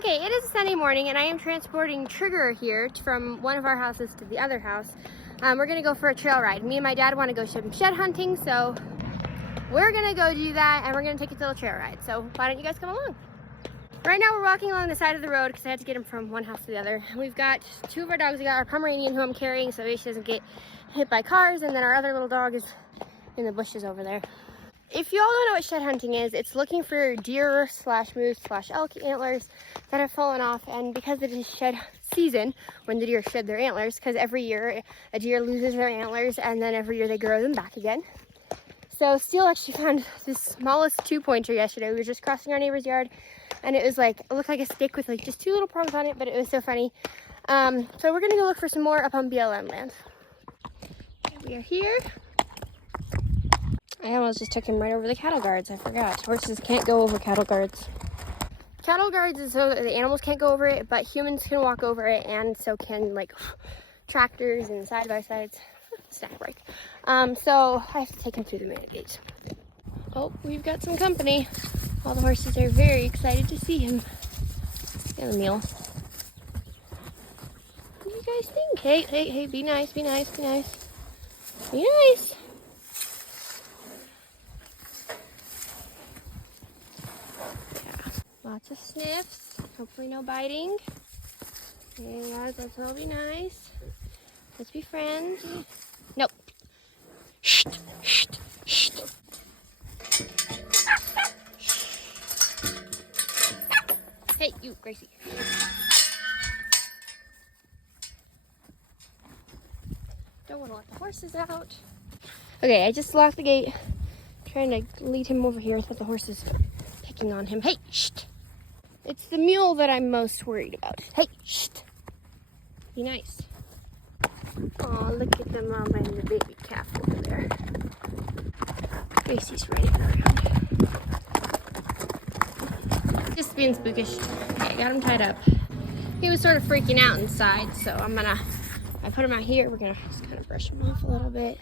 Okay, it is a Sunday morning and I am transporting Trigger here from one of our houses to the other house. We're gonna go for a trail ride. Me and my dad wanna go shed hunting, so we're gonna go do that and we're gonna take a little trail ride. So why don't you guys come along? Right now we're walking along the side of the road because I had to get him from one house to the other. We've got two of our dogs. We got our Pomeranian who I'm carrying so he doesn't get hit by cars, and then our other little dog is in the bushes over there. If you all don't know what shed hunting is, it's looking for deer slash moose slash elk antlers that have fallen off, and because it is shed season when the deer shed their antlers, because every year a deer loses their antlers and then every year they grow them back again. So Steele actually found this smallest 2-pointer yesterday. We were just crossing our neighbor's yard and it was like, it looked like a stick with like just 2 little prongs on it, but it was so funny. So we're gonna go look for some more up on BLM land. We are here. I almost just took him right over the cattle guards. I forgot. Horses can't go over cattle guards. Cattle guards is so that the animals can't go over it, but humans can walk over it, and so can like tractors and side-by-sides. Snack break. So I have to take him through the main gate. Oh, we've got some company. All the horses are very excited to see him. And a meal. What do you guys think? Hey, be nice, be nice, be nice. Be nice. Lots of sniffs, hopefully no biting. Hey guys, let's all be nice. Let's be friends. Nope. Shh, shh, shh. Hey, you, Gracie. Don't want to let the horses out. Okay, I just locked the gate, trying to lead him over here with the horses picking on him. Hey, shh. It's the mule that I'm most worried about. Hey, shh. Be nice. Oh, look at the mama and the baby calf over there. Gracie's running around. Just being spookish. Okay, got him tied up. He was sort of freaking out inside, so I put him out here. We're gonna just kind of brush him off a little bit.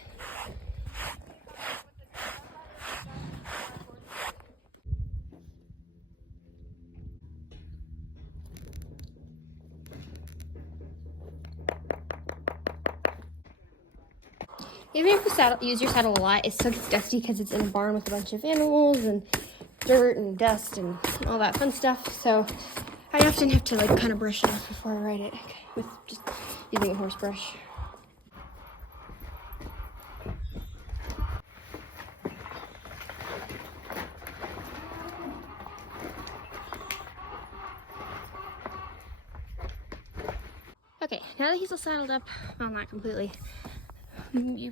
Even if you use your saddle a lot, it still gets dusty because it's in a barn with a bunch of animals and dirt and dust and all that fun stuff. So I often have to like kind of brush it off before I ride it with just using a horse brush. Okay, now that he's all saddled up, well, not completely.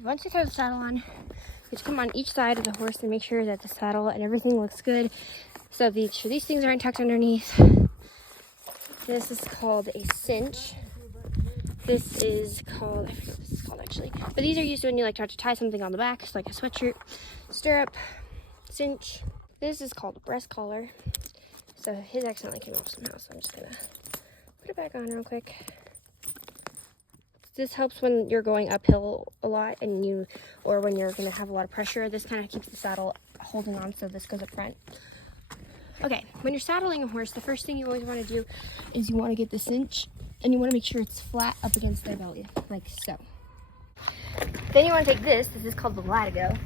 Once you throw the saddle on, you have to come on each side of the horse and make sure that the saddle and everything looks good. So these things aren't tucked underneath. This is called a cinch. This is called, I forget what this is called actually. But these are used when you like try to tie something on the back, so like a sweatshirt, stirrup, cinch. This is called a breast collar. So his accidentally came off somehow, so I'm just gonna put it back on real quick. This helps when you're going uphill a lot or when you're gonna have a lot of pressure. This kind of keeps the saddle holding on, so this goes up front. Okay, when you're saddling a horse, the first thing you always wanna do is you wanna get the cinch and you wanna make sure it's flat up against their belly, like so. Then you wanna take this is called the latigo,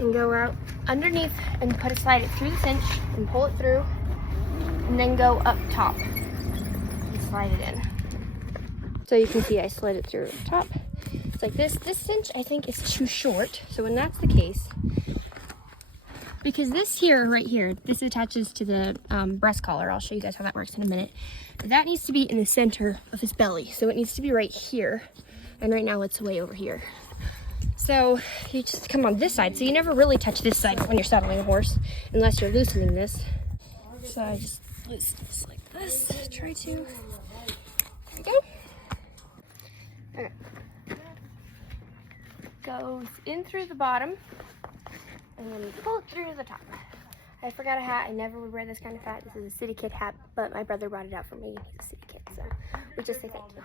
and go out underneath and slide it through the cinch and pull it through, and then go up top and slide it in. So you can see I slid it through the top. It's like this. This cinch I think is too short. So when that's the case, because this here, right here, this attaches to the breast collar. I'll show you guys how that works in a minute. But that needs to be in the center of his belly. So it needs to be right here. And right now it's way over here. So you just come on this side. So you never really touch this side when you're saddling a horse, unless you're loosening this. So I just loosen this like this. Try to. There we go. Okay. Goes in through the bottom and then pull it through to the top. I forgot a hat. I never would wear this kind of hat. This is a city kid hat, but my brother brought it out for me. He's a city kid, so we just say thank you.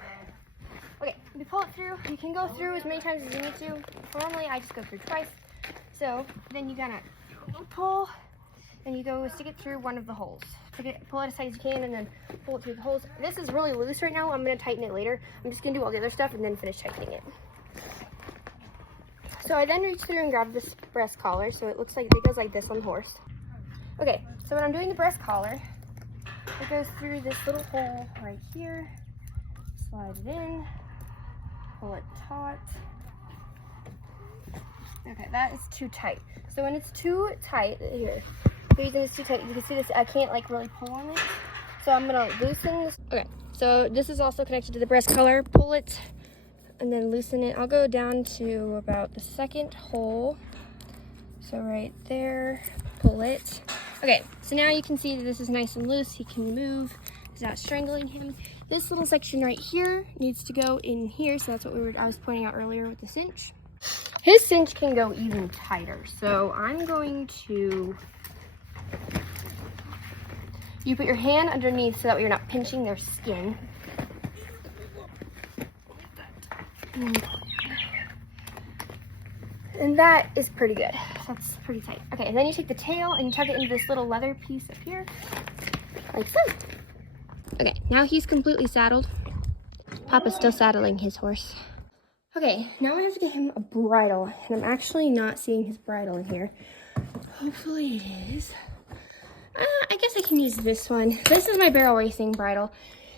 Okay, we pull it through. You can go through as many times as you need to. Normally, I just go through twice. So then you gotta pull and you go stick it through one of the holes. pull it as tight as you can, and then pull it through the holes. This is really loose right now. I'm going to tighten it later. I'm just going to do all the other stuff and then finish tightening it. So I then reach through and grab this breast collar, so it looks like it goes like this on the horse. Okay, so when I'm doing the breast collar, it goes through this little hole right here, slide it in, pull it taut. Okay, that is too tight. So when it's too tight, here, the reason it's too tight, you can see this, I can't like really pull on it. So I'm gonna loosen this. Okay, so this is also connected to the breast collar. Pull it and then loosen it. I'll go down to about the second hole. So right there, pull it. Okay, so now you can see that this is nice and loose. He can move, it's not strangling him. This little section right here needs to go in here. So that's what I was pointing out earlier with the cinch. His cinch can go even tighter. So I'm going to, you put your hand underneath so that way you're not pinching their skin. And that is pretty good. That's pretty tight. Okay, and then you take the tail and you tuck it into this little leather piece up here, like so. Okay, now he's completely saddled. Papa's still saddling his horse. Okay, now I have to get him a bridle, and I'm actually not seeing his bridle in here. Hopefully it is. I guess I can use this one. This is my barrel racing bridle.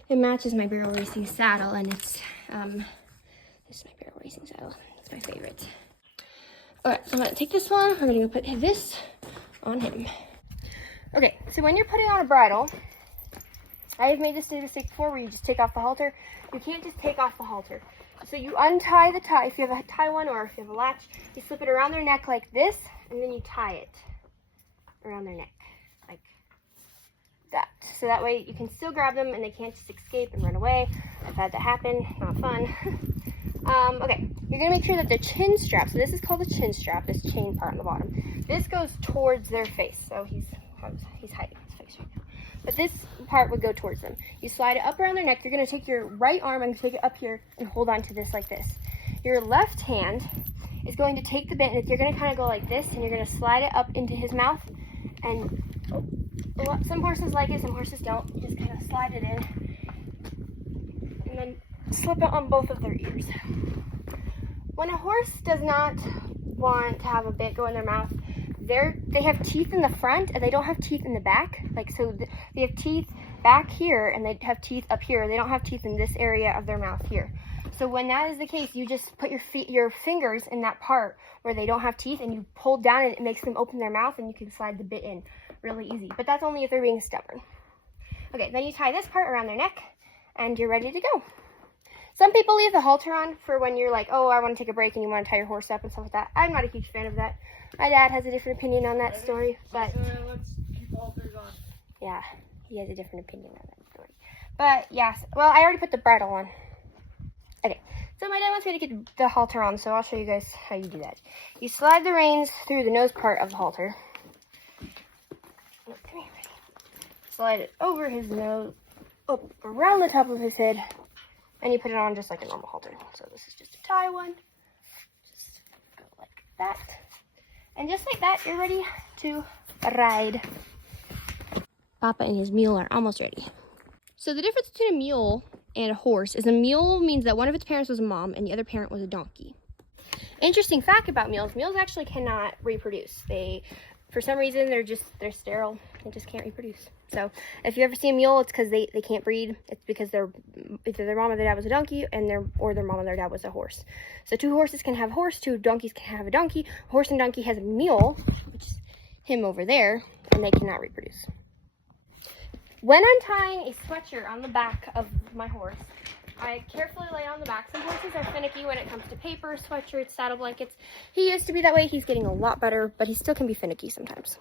It matches my barrel racing saddle, and it's, this is my barrel racing saddle. It's my favorite. Alright, so I'm gonna take this one. We're gonna go put this on him. Okay, so when you're putting on a bridle, I've made this mistake before where you just take off the halter. You can't just take off the halter. So you untie the tie, if you have a tie one or if you have a latch, you slip it around their neck like this, and then you tie it around their neck, like that. So that way you can still grab them and they can't just escape and run away. I've had that happen, not fun. Okay, you're gonna make sure that the chin strap, so this is called the chin strap, this chain part on the bottom. This goes towards their face, so he's hiding his face right now. But this part would go towards them. You slide it up around their neck. You're gonna take your right arm and take it up here and hold on to this like this. Your left hand is going to take the bit, and you're gonna kind of go like this, and you're gonna slide it up into his mouth. And some horses like it, some horses don't. You just kind of slide it in, and then slip it on both of their ears. When a horse does not want to have a bit go in their mouth, they have teeth in the front and they don't have teeth in the back. Like, so they have teeth back here and they have teeth up here. They don't have teeth in this area of their mouth here. So when that is the case, you just put your fingers in that part where they don't have teeth, and you pull down, and it makes them open their mouth, and you can slide the bit in really easy. But that's only if they're being stubborn. Okay, then you tie this part around their neck and you're ready to go. Some people leave the halter on for when you're like, oh, I want to take a break and you want to tie your horse up and stuff like that. I'm not a huge fan of that. My dad has a different opinion on that story, but let's keep halters on. Yeah, he has a different opinion on that story. But yes, well, I already put the bridle on. Okay, so my dad wants me to get the halter on, so I'll show you guys how you do that. You slide the reins through the nose part of the halter. Slide it over his nose, up around the top of his head, and you put it on just like a normal halter. So this is just a tie one. Just go like that. And just like that, you're ready to ride. Papa and his mule are almost ready. So the difference between a mule and a horse is a mule means that one of its parents was a mom and the other parent was a donkey. Interesting fact about mules, mules actually cannot reproduce. For some reason, they're sterile. They just can't reproduce. So if you ever see a mule, it's because they can't breed. It's because either their mom or their dad was a donkey, or their mom or their dad was a horse. So 2 horses can have a horse, 2 donkeys can have a donkey. A horse and donkey has a mule, which is him over there, and they cannot reproduce. When I'm tying a sweatshirt on the back of my horse, I carefully lay on the back. Some horses are finicky when it comes to paper, sweatshirts, saddle blankets. He used to be that way. He's getting a lot better, but he still can be finicky sometimes.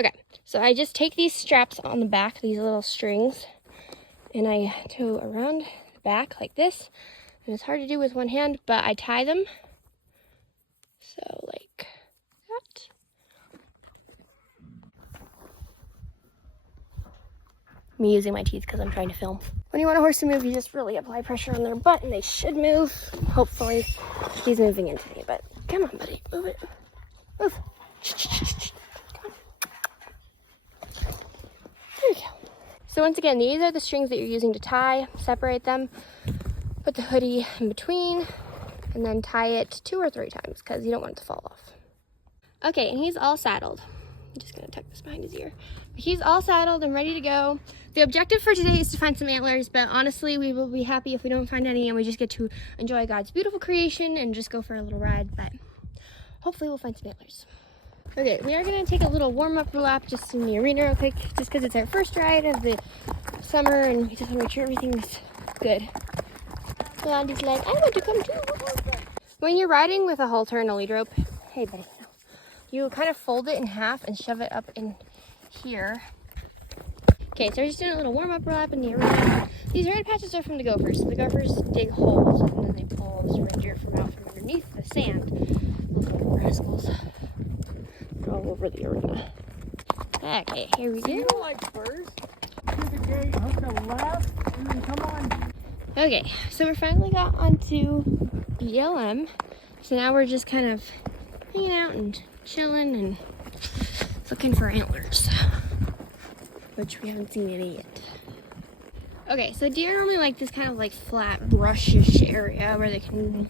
Okay, so I just take these straps on the back, these little strings, and I go around the back like this. And it's hard to do with one hand, but I tie them. So like that. Me using my teeth because I'm trying to film. When you want a horse to move, you just really apply pressure on their butt and they should move. Hopefully. He's moving into me, but come on, buddy. Move it. Move. Come on. There you go. So once again, these are the strings that you're using to tie. Separate them, put the hoodie in between, and then tie it 2 or 3 times because you don't want it to fall off. Okay, and he's all saddled. I'm just gonna tuck this behind his ear. He's all saddled and ready to go. The objective for today is to find some antlers, but honestly, we will be happy if we don't find any and we just get to enjoy God's beautiful creation and just go for a little ride, but hopefully we'll find some antlers. Okay, we are gonna take a little warm-up lap just in the arena real quick, just because it's our first ride of the summer and we just wanna make sure everything's good. Blondie's like, I want to come too. When you're riding with a halter and a lead rope, hey buddy, you kind of fold it in half and shove it up in here. Okay, so we're just doing a little warm-up lap in the arena. These red patches are from the gophers. So the gophers dig holes and then they pull this reindeer from out from underneath the sand. Those little rascals. They're all over the arena. Okay, here we go. You go like first, through the gate, hook the left, and then come on. Okay, so we finally got onto BLM. So now we're just kind of hanging out and chilling and looking for antlers, which we haven't seen any yet. Okay, so deer normally like this kind of like flat brushish area where they can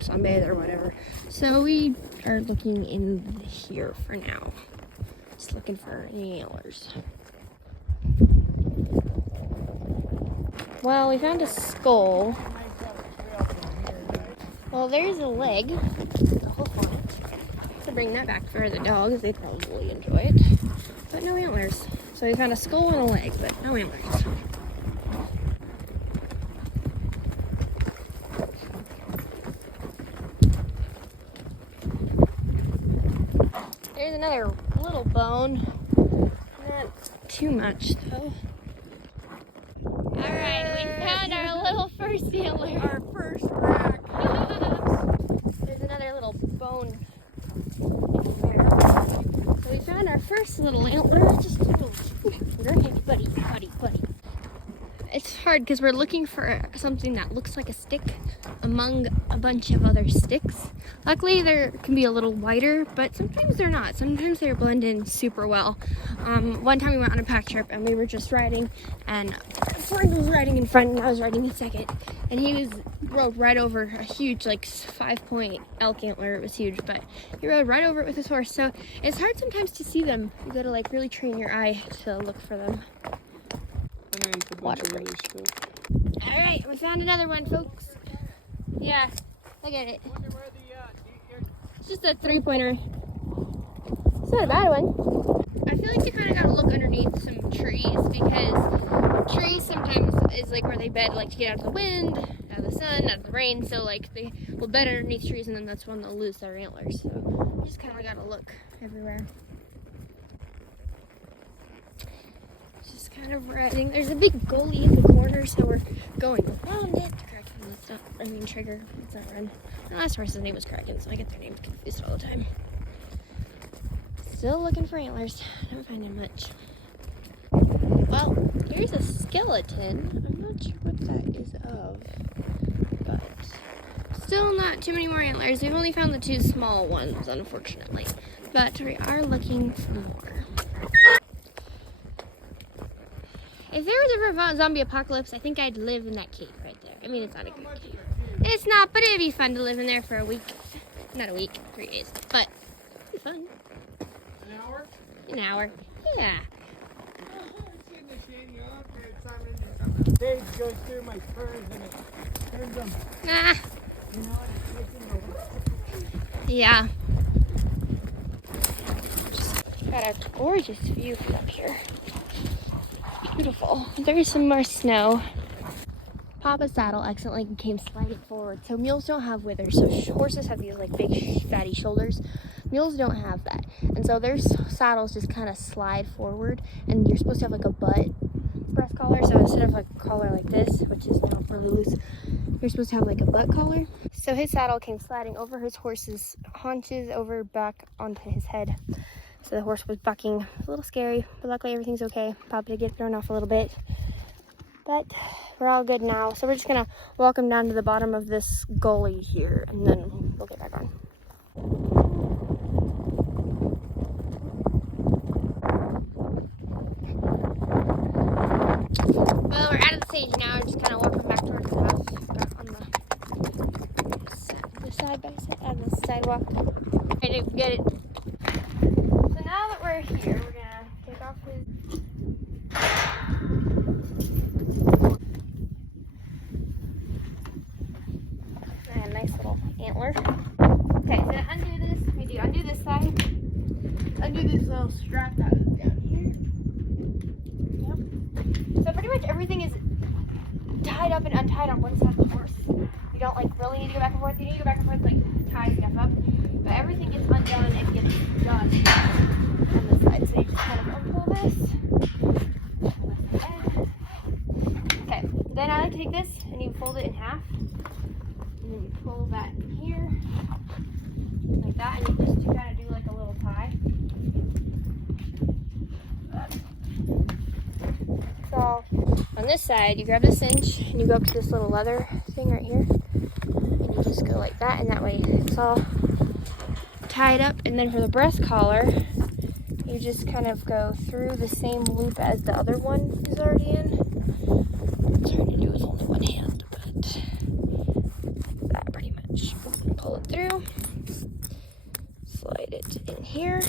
sunbathe or whatever. So we are looking in here for now. Just looking for any antlers. Well, we found a skull. Well, there's a leg, a hoof on it. To bring that back for the dogs, they'd probably enjoy it. But no antlers. So we found a skull and a leg, but no antlers. There's another little bone. Not too much though. Alright, we found our little first antler. Our first rack. There's another little bone in there. So we found our first little antler. Just a little antler. Hey, buddy. It's hard because we're looking for something that looks like a stick among a bunch of other sticks. Luckily, they can be a little wider, but sometimes they're not. Sometimes they blend in super well. One time we went on a pack trip and we were just riding, and a friend was riding in front and I was riding in second, and rode right over a huge, like 5-point elk antler. It was huge, but he rode right over it with his horse. So it's hard sometimes to see them. You gotta like really train your eye to look for them. Water break. All right, we found another one, folks. Yeah, look at it. It's just a 3-pointer. It's not a bad one. I feel like you kind of gotta look underneath some trees because trees sometimes is like where they bed, like to get out of the wind, out of the sun, out of the rain. So like they will bed underneath trees, and then that's when they'll lose their antlers. So you just kind of gotta look everywhere. Kind of riding. There's a big gully in the corner, so we're going around it. Trigger. It's not run. My last horse's name was Kraken, so I get their names confused all the time. Still looking for antlers. Don't find him much. Well, here's a skeleton. I'm not sure what that is of, but still not too many more antlers. We've only found the 2 small ones, unfortunately, but we are looking for more. If there was a zombie apocalypse, I think I'd live in that cave right there. I mean, it's not a good cave. It's not, but it'd be fun to live in there for a week. Not a week, 3 days, but it'd be fun. An hour? An hour, yeah. Sage goes through my furs and it turns them. Ah. You know, it's making Yeah. Got a gorgeous view from up here. Beautiful. There's some more snow. Papa's saddle accidentally came sliding forward. So mules don't have withers. So horses have these like big fatty shoulders. Mules don't have that. And so their saddles just kind of slide forward. And you're supposed to have like a butt breast collar. So instead of like a collar like this, which is now really loose, you're supposed to have like a butt collar. So his saddle came sliding over his horse's haunches, over back onto his head. So the horse was bucking. It was a little scary, but luckily everything's okay. Papa did get thrown off a little bit, but we're all good now. So we're just gonna walk him down to the bottom of this gully here, and then we'll get back on. Well, we're out of the stage now. We're just kind of walking back towards the house on the side by side on the sidewalk. Ready to get it. So now that we're here, we're gonna take off his. And a nice little antler. Okay, so to undo this, we do undo this side. Undo this little strap that is down here. Yep. So pretty much everything is tied up and untied on one side of the horse. You don't like really need to go back and forth. You need to go back and forth like tie stuff up. But everything gets undone and gets done on this side. So you just kind of unpull this. Okay, then I like to take this and you fold it in half. And then you pull that in here. Like that. And you just kind of do like a little tie. So on this side, you grab the cinch and you go up to this little leather thing right here. And you just go like that, and that way it's all tied up. And then for the breast collar, you just kind of go through the same loop as the other one is already in. It's hard to do with only one hand, but that pretty much. Pull it through, slide it in here.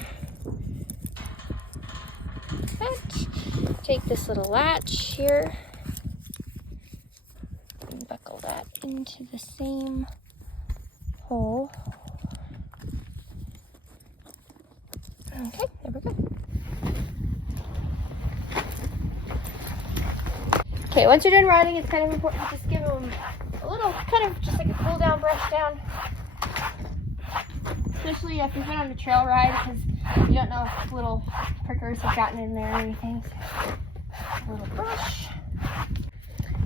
Take this little latch here and buckle that into the same hole. Okay, there we go. Okay, once you're done riding, it's kind of important to just give them a little, kind of just like a cool down, brush down. Especially if you've been on a trail ride, because you don't know if little prickers have gotten in there or anything. So, a little brush.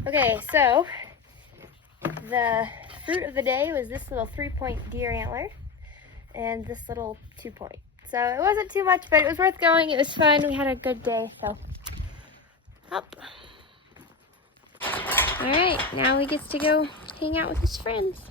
Okay, so the fruit of the day was this little 3-point deer antler and this little 2-point. So it wasn't too much, but it was worth going. It was fun. We had a good day. So up. All right, now he gets to go hang out with his friends.